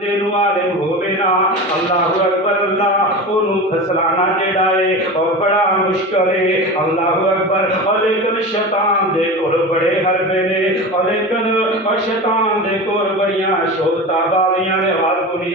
तेनू आलिम होवे ना अल्लाहु अकबर अल्लाह ओनू फसलाना जेड़ा है और बड़ा मुश्किल है अल्लाहु अकबर। और लेकिन शैतान दे कोल बड़े हरबे ने और लेकिन शैतान दे कोल बड़ियां शोहरतां बाजियां ने आवाज बोली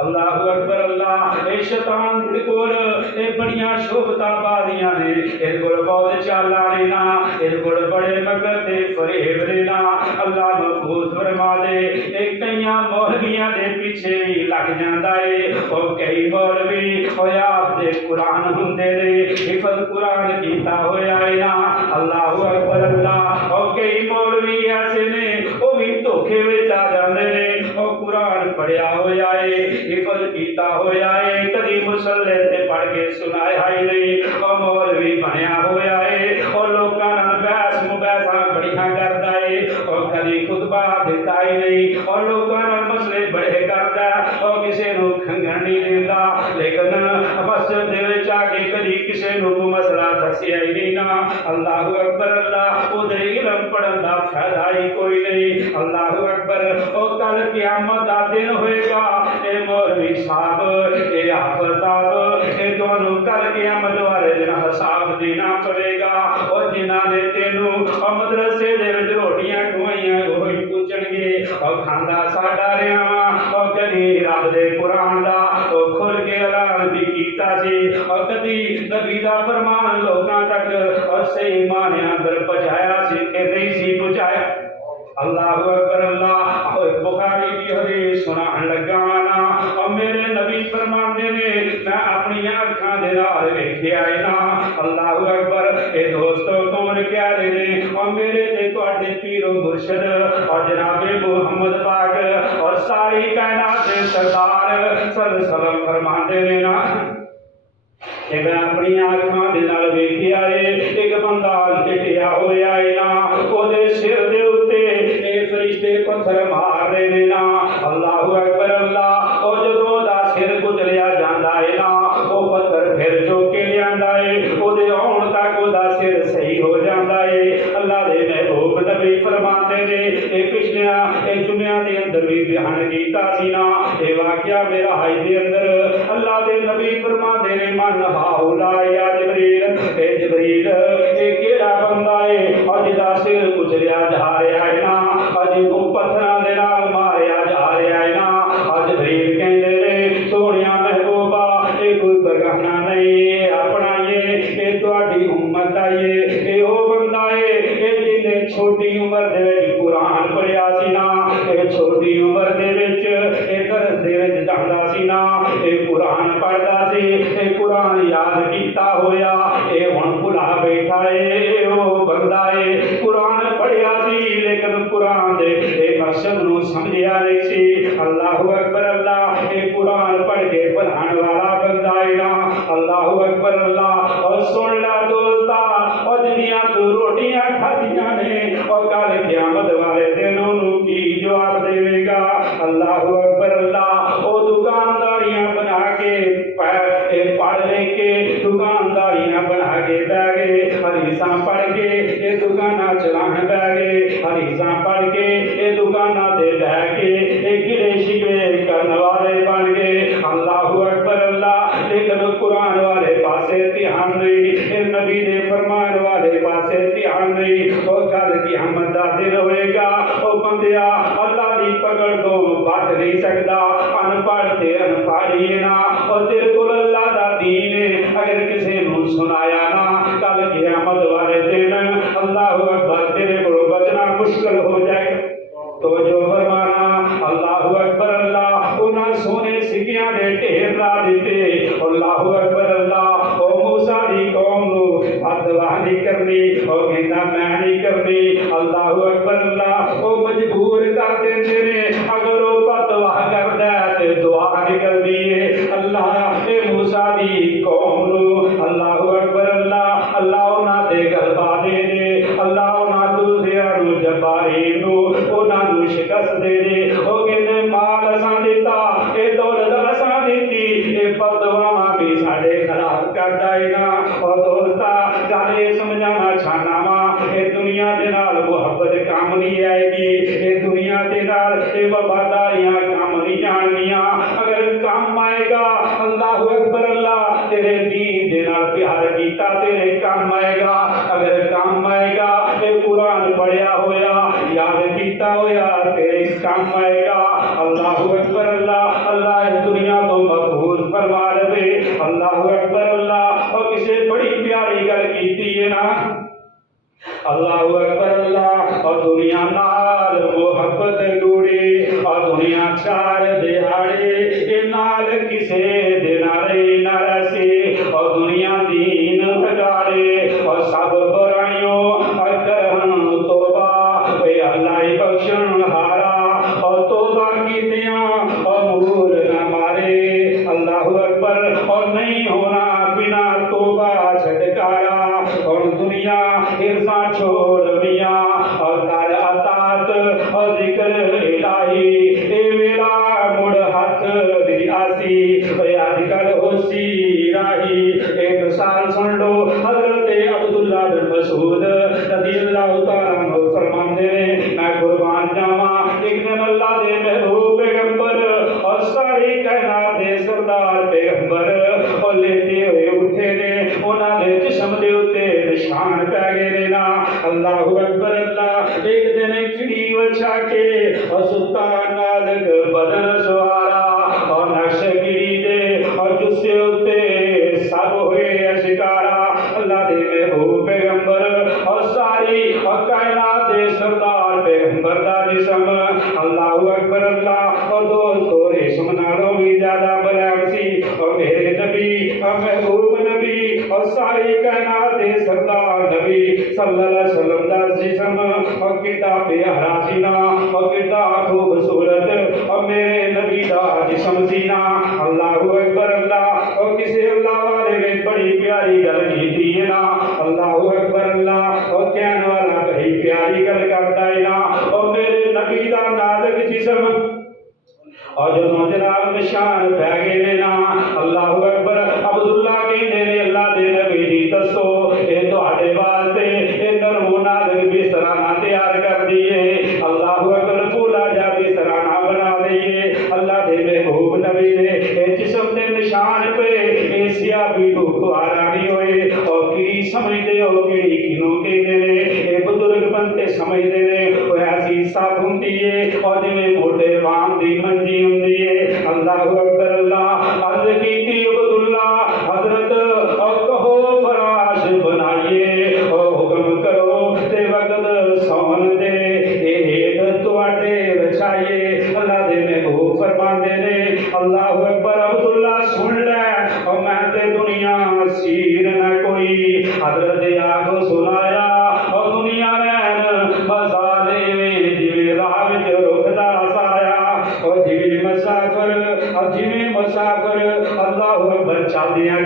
अल्लाहु अकबर अल्लाह। ए शैतान दे कोल ए बड़ियां शोहरतां बाजियां ने इहदे कोल बहुत चालां ने ना इहदे कोल बड़े मगर ते फरेब ने ना अल्लाह महफूज फरमा दे। ए कईयां मौलवियां दे पीछे भी लग जांदा है और कई मौलवी और आप दे कुरान हुंदे ने हिफज कुरान कीता होया है ना अल्लाहु अकबर अल्लाह। और कई मौलवी ऐसे ने वो भी धोखे विच आ जांदे ने और कुरान पढ़िया होया है हिफज कीता होया है कदी मुसल्ले ते पढ़ के सुनाया ही नहीं और मौलवी बनया होया है और लोकां नाल बहस मुबहसा बड़ियां करदा है और कदी खुतबा दिता ही नहीं और लोकां नाल मसले बड़े करदा और किसी नूं खंगण नहीं दिंदा। लेकिन मस्जिद दे विच आके कदी किसी नूं मसला दस्सिया ही नहीं ना अल्लाहु अकबर अल्लाह। ओदे इल्म पढ़न दा फायदा ही कोई नहीं अल्लाहु अकबर। और कल क़यामत दा दिन होएगा ए मौलवी साहब ए हाफिज साहब ए तुहानू कल क़यामत वाले दिन हिसाब देना पवेगा और जिन्हां ने तेनू मदरसे दे विच रोटियां खुआइयां ओही पूछणगे और खांदा साडा रहा वा और कदी रब दे कुरान दा और खुल के ऐलान भी कीता सी और कदी नबी दा फरमान लोकां तक और सही मानिया अंदर पहुंचाया सी कि नहीं सी पहुंचाया अल्लाहु अकबर अल्लाह। और बुखारी की हदीस सुनान लगा ना और मेरे नबी फरमाते ने मैं अपनी अखां दे नाल वेखिया है ना अल्लाहु अकबर। ए दोस्तों कौन कह रहे ने और मेरे ते तुहाडे पीर मुर्शिद और जनाबे मुहम्मद पाक और सारी कायनात दे सरदार सल्लल्लाहु अलैहि वसल्लम फरमाते ने ना कि मैं अपनी अखां दे नाल वेखिया है एक बंदा लेटिया होया है ना ओदे सिर दे उत्ते ए फरिश्ते पत्थर मार रहे ने ना अल्लाहु अकबर अल्लाह। और जदों दा सिर कुचलिया जांदा है ना ओ पत्थर फिर चुक के लियांदा है ओदे आउण तक ओदा सिर सही हो जांदा है अल्लाह दे महबूब नबी फरमाते ने ए पिछलियां ए जुम्मियां दे अंदर भी बयान कीता सी ना ए वाकया मेरा हाई दे अंदर अल्लाह दे नबी फरमाते ने मन हाउला या जिब्रील ए जिब्रील ए केड़ा बंदा है और जिदा सिर कुचलिया जा रहा है ना अज को पत्थरां दे नाल मारिया जा रहा है ना अज जिब्रील कहंदे ने सोहणिया महबूबा ए कोई बगाना नहीं अपना ये तुहाडी उम्मत दा ये ओ बंदा है ए जिन्ने छोटी उम्र दे विच कुरान पढ़िया सी ना ए छोटी उम्र दे विच ए दरस दे विच जांदा सी ना ए कुरान पढ़दा सी ए कुरान याद कीता होया ए हुण भुला बैठा है ओ बंदा है कुरान पढ़िया सी लेकिन कुरान दे ए मकसद नूं समझिया नहीं सी अल्लाहु अकबर अल्लाह। ए कुरान पढ़ के भुलाण वाला बंदा है ना अल्लाहु अकबर अल्लाह। और सुन ला दोस्ता और जिन्नियां तू रोटियां खादियां ने और कल क़यामत वाले दिन उन्होंने की जवाब देवेगा अल्लाहु अकबर अल्लाह। ओ दुकानदारियां बना के पढ़ लेके दुकानदारियां बना के बह गए हदीसां पढ़ के ये दुकाना चलान बह गए हदीसां पढ़ के ये दुकाना ते बह के ये गिले शिकवे करने वाले बन गए अल्लाहु अकबर अल्लाह। लेकिन कुरान वाले पासे ध्यान नहीं नबी दे फरमान वाले पासे ध्यान नहीं और कल क़यामत दा दिन होएगा ओ बंदिया अल्लाह दी पकड़ तो बच नहीं सकदा अनपढ़ ते अनपढ़ ही ना और तेरे को अल्लाह दा दीन अगर किसी नूं सुनाया ना कल क़यामत वाले दिन अल्लाहु अकबर तेरे को बचना मुश्किल हो जाएगा। तो जो फरमाना अल्लाहु अकबर अल्लाह उन्हां सोने सिक्कियां दे ढेर ला दिते अल्लाहु अकबर अल्लाह। ओ मूसा दी कौम नूं बददुआ नहीं करनी और कहंदा मैं नहीं करनी अल्लाहु अकबर अल्लाह। ओ मजबूर कर देंदे ने अगर ओ बददुआ करदा ते दुआ निकलदी है अल्लाह ए मूसा दी कौम नूं अल्लाहु अकबर अल्लाह अल्लाह उन्हां दे गलबा दे दे अल्लाह उन्हां दूसरियां नूं जब्बारीन नूं उन्हां नूं शिकस्त दे दे ओ कहंदे माल असां दिता ए दौलत असां दिती ए बददुआवां भी साडे खिलाफ करदा है ना। और दोस्ता गल ये समझाना चाहना वा ए दुनिया दे नाल मुहब्बत काम नहीं आएगी ए दुनिया दे नाल ए वफादारियां काम नहीं जानिया अगर काम आएगा अल्लाह अकबर अल्लाह तेरे दीन दे नाल प्यार कीता तेरे काम आएगा अगर काम आएगा ते कुरान पढ़िया होया याद कीता होया तेरे काम आएगा अल्लाह अकबर अल्लाह अल्लाह इस दुनिया तो महफूज फरमा रहे अल्लाह अकबर अल्लाह और किसे बड़ी प्यारी गल कीती है ना अल्लाह अकबर अल्लाह और दुनिया नाल मोहब्बत जुड़ी और दुनिया चार दिहाड़े ए नाल किसे दिनारे नरसे और दुनिया दीन बगाड़े और सब बुराइयों और करहन तोबा ए अल्लाह बख्शण हारा और तोबा कीतियां और मूल न मारे अल्लाह अकबर और नहीं होना बिना तोबा छटकारा और दुनिया हिरसा छोड़ मियां और कर अतात और जिक्र इलाही ए वेला मुड़ हाथ दी आसी ए आजकल होसी राही एक साल सुन लो हजरत अब्दुल्ला बिन मसूद रज़ियल्लाहु तआला अन्हु फरमाते ने मैं कुर्बान जावा एक दिन अल्लाह दे महबूब पैगंबर और सारी कायनात दे सरदार पैगंबर और लेटे हुए उठे ने उन्हां दे जिस्म दे उत्ते निशान पै गए ने ना अल्लाह अकबर अल्लाह एक दिन चिड़ी वछा के और सुता नालक बदन सवारा और नक्श गिरी दे और जुस्से उत्ते सब हुए शिकारा अल्लाह दे महबूब पैगंबर और सारी और कायनात दे सरदार पैगंबर दा जिस्म अल्लाह अकबर अल्लाह और दोस्तों रेशम नालों भी ज्यादा बलैम सी और मेरे नबी और महबूब नबी और सारी कायनात दे सरदार नबी सल्लल्लाहु अलैहि वसल्लम दा जिस्म और कितना प्यारा सीना और कितना खूबसूरत और मेरे नबी दा जिस्म सीना अल्लाह अकबर अल्लाह और किसी अल्लाह वाले ने बड़ी प्यारी गल की है ना अल्लाह अकबर अल्लाह और कहने वाला बड़ी प्यारी गल करता है ना और मेरे नबी दा नाज़ुक जिस्म और जो जनाब निशान पै गए ने ना अल्लाह अकबर अब्दुल्ला कहते ने अल्लाह दे नबी दी दसो ये तुहाडे वास्ते ये नरमो नाज़ुक बिस्तरा ना तैयार कर दिए अल्लाह अकबर पूरा जा बिस्तरा ना बना दिए अल्लाह दे महबूब नबी ने ये जिस्म दे निशान पे ये सियाबी को गुआरा नहीं होए और की समझदे हो कि किनो कहते ने ये बुजुर्ग बनते समझदे ने वो ऐसी साफ हुंदी है और जिवें मोटे वाम दी मंजी हुंदी है अल्लाह अकबर अल्लाह अर्ज कीती अब्दुल्ला हजरत और कहो फराश बनाइए और हुक्म करो ते वक्त सौन दे ये हेठ तुहाडे रचाइए अल्लाह दे महबूब फरमांदे ने अल्लाह अकबर अब्दुल्ला सुन ले और मैं ते दुनिया सीर न कोई हजरत आगो सुनाया और दुनिया रैन बसाले में जिवे राह विच रुकदा साया और जिवे मुसाफिर अल्लाह अकबर चलदियां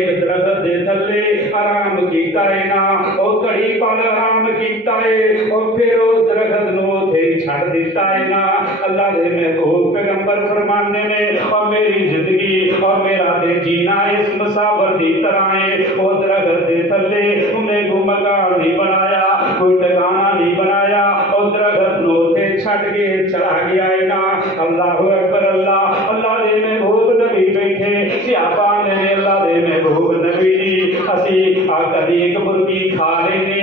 एक दरख्त दे थल्ले आराम कीता है ना और घड़ी पल आराम कीता है और फिर उस दरख्त नूं उथे छड़ दिता है ना अल्लाह दे महबूब पैगंबर फरमाने ने और मेरी जिंदगी और मेरा ते जीना इस मुसाफिर दी तरह है वो दरख्त दे थल्ले उन्हें कोई मकान नहीं बनाया कोई ठिकाना नहीं बनाया और दरख्त नूं उथे छड़ के चला गया है ना अल्लाह अकबर अल्लाह अल्लाह दे महबूब नबी बैठे सियापा ने अल्लाह दे महबूब नबी जी असी कदी एक मुर्गी खा लेने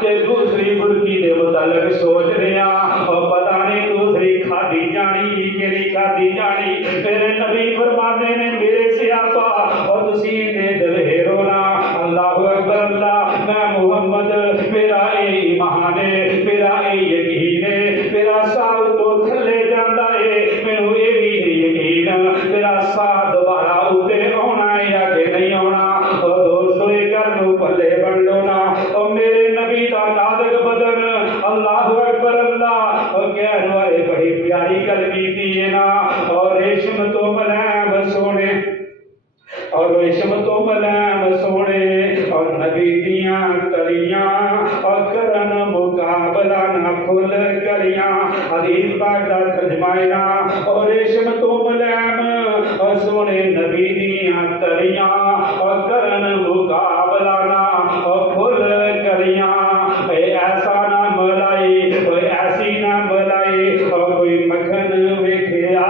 ते दूसरी मुर्गी दे मुतालिक सोच रहे और पता नहीं दूसरी खादी जानी केड़ी खादी जानी मेरे नबी फरमाते ने मेरे सियापा और तुसी दे दिल हेरो ना अल्लाह अकबर अल्लाह मैं मुहम्मद मेरा ए ईमान है मेरा ए यकीन है मेरा साल तो थले जाता है मैनू ये भी यकीन मेरा साथ दोबारा उते आना है या कि नहीं आना और दोस्तों ये घर नूं पल्ले बन लो ना और मेरे नबी दा नाज़ुक बदन अल्लाह अकबर अल्लाह और कहने वाले बड़ी प्यारी गल कीती है ना और रेशम तो मलैम सोने और रेशम तो मलैम सोने और नबी दियां तलियां और करन मुकाबला ना फुल कलियां हदीस पाक दा तर्जमाया और रेशम तो मलैम और सोने नबी दियां तलियां और करन मुकाबला ना और फुल कलियां ऐसा ना मलाई कोई ऐसी ना मलाई और कोई मखन वेखिया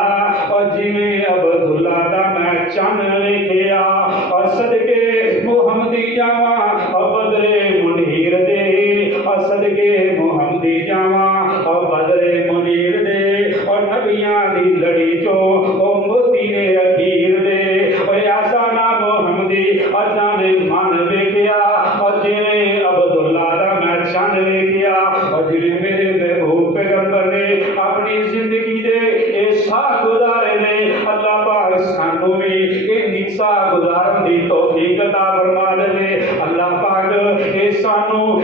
लेके आ और जिहड़े मेरे महबूब पैगंबर ने अपनी जिंदगी दे ये साह गुजारे ने अल्लाह पाक सानू भी इन्नी साह गुजारन दी तौफीक अता फरमा दे। अल्लाह पाक ये सानू